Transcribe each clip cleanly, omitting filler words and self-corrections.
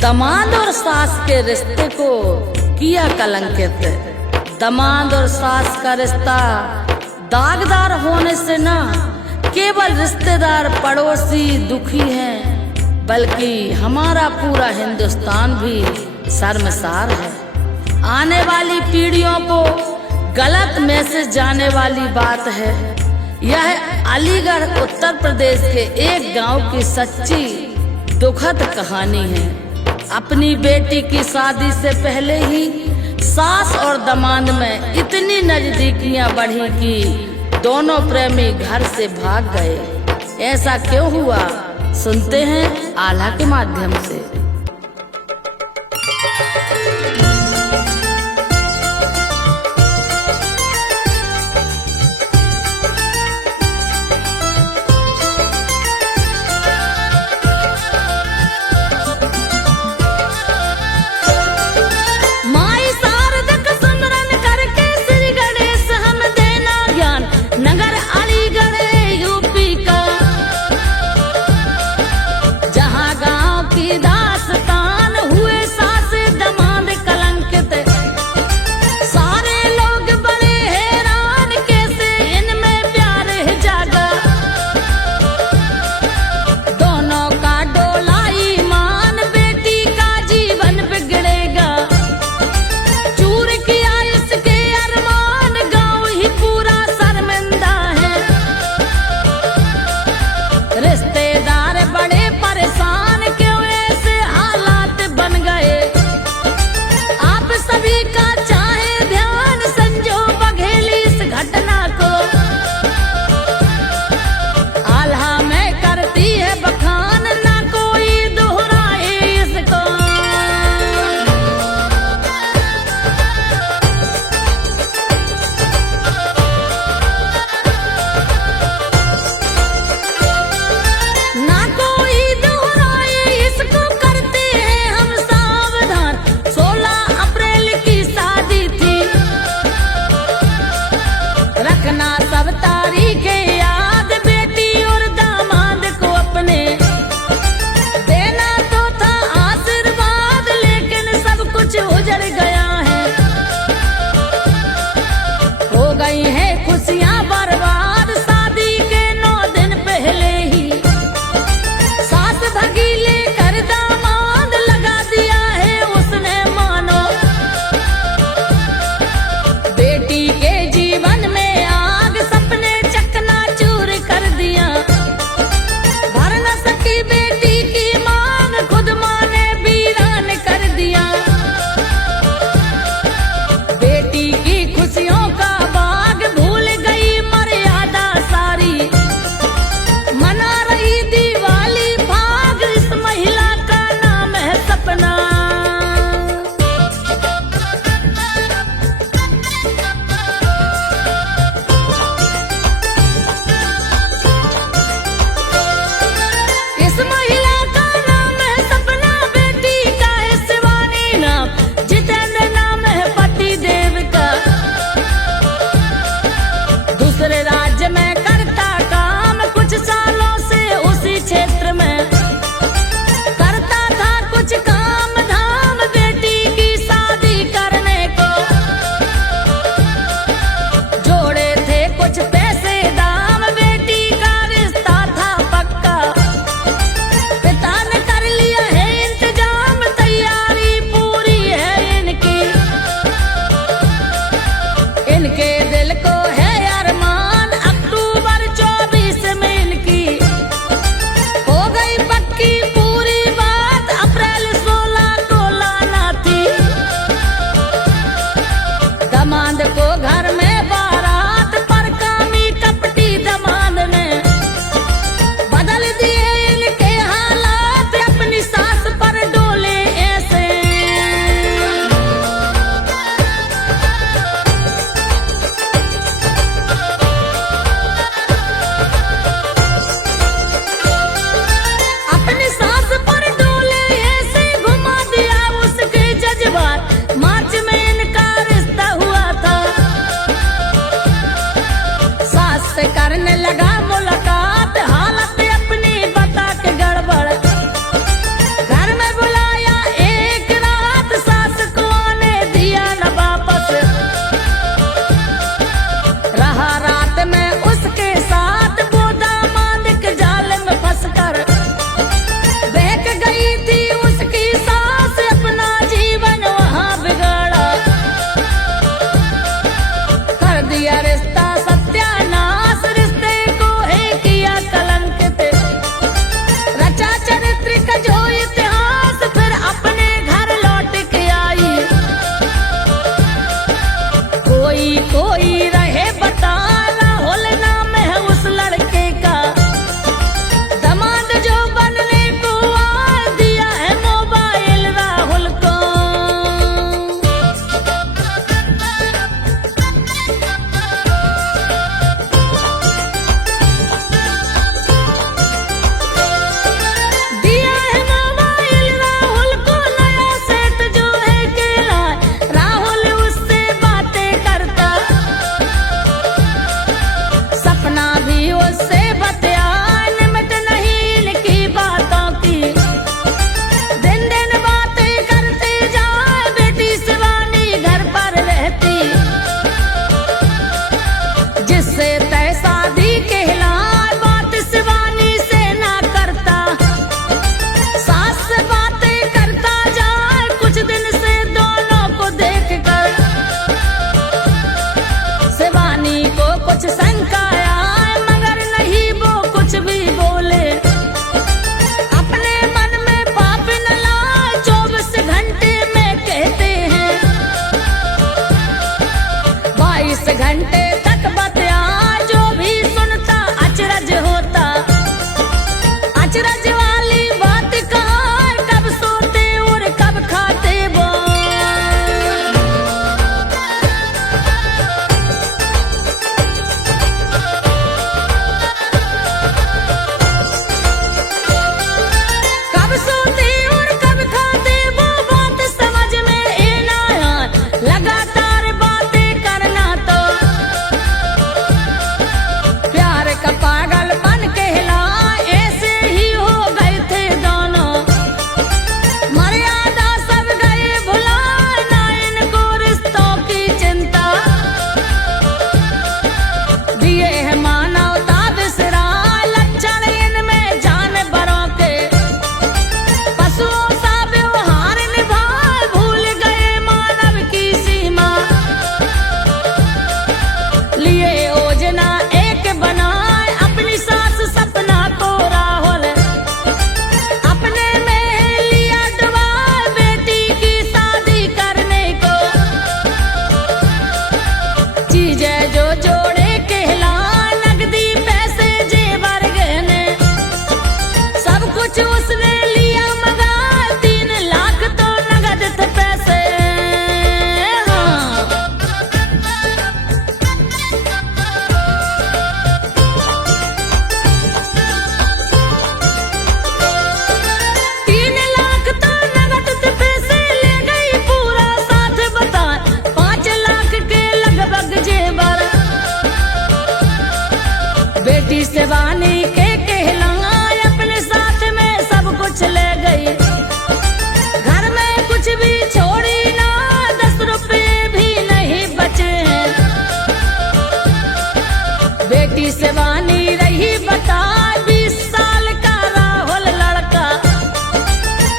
दामाद और सास के रिश्ते को किया कलंकित। दामाद और सास का रिश्ता दागदार होने से न केवल रिश्तेदार पड़ोसी दुखी हैं, बल्कि हमारा पूरा हिंदुस्तान भी शर्मसार है। आने वाली पीढ़ियों को गलत मैसेज जाने वाली बात है। यह अलीगढ़ उत्तर प्रदेश के एक गांव की सच्ची दुखद कहानी है। अपनी बेटी की शादी से पहले ही सास और दामाद में इतनी नजदीकियां बढ़ी कि दोनों प्रेमी घर से भाग गए। ऐसा क्यों हुआ, सुनते हैं आला के माध्यम से। नगर अलीगढ़ यूपी का, जहाँ गांव की दास कुछ उसने लिया मगर 3 लाख तो नगद थे पैसे। हाँ। 3 लाख तो नगद थे पैसे ले गई पूरा साथ बता 5 लाख के लगभग जेवर। बेटी शिवानी के कहलाए अपने साथ में सब कुछ ले गई। घर में कुछ भी छोड़ी ना 10 रुपए भी नहीं बचे। बेटी शिवानी रही बता 20 साल का राहुल लड़का।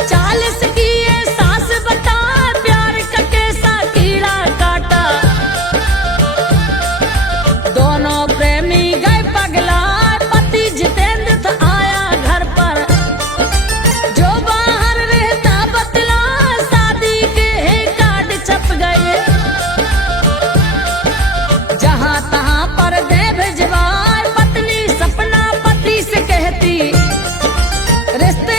40 की ये सास बता प्यार का कैसा कीड़ा काटा। दोनों प्रेमी गए पगला पति जितेंद्र था आया घर पर। जो बाहर रहता बतला शादी के कार्ड छप गए। जहां तहां पर दे भेजवार पत्नी सपना पति से कहती रिश्ते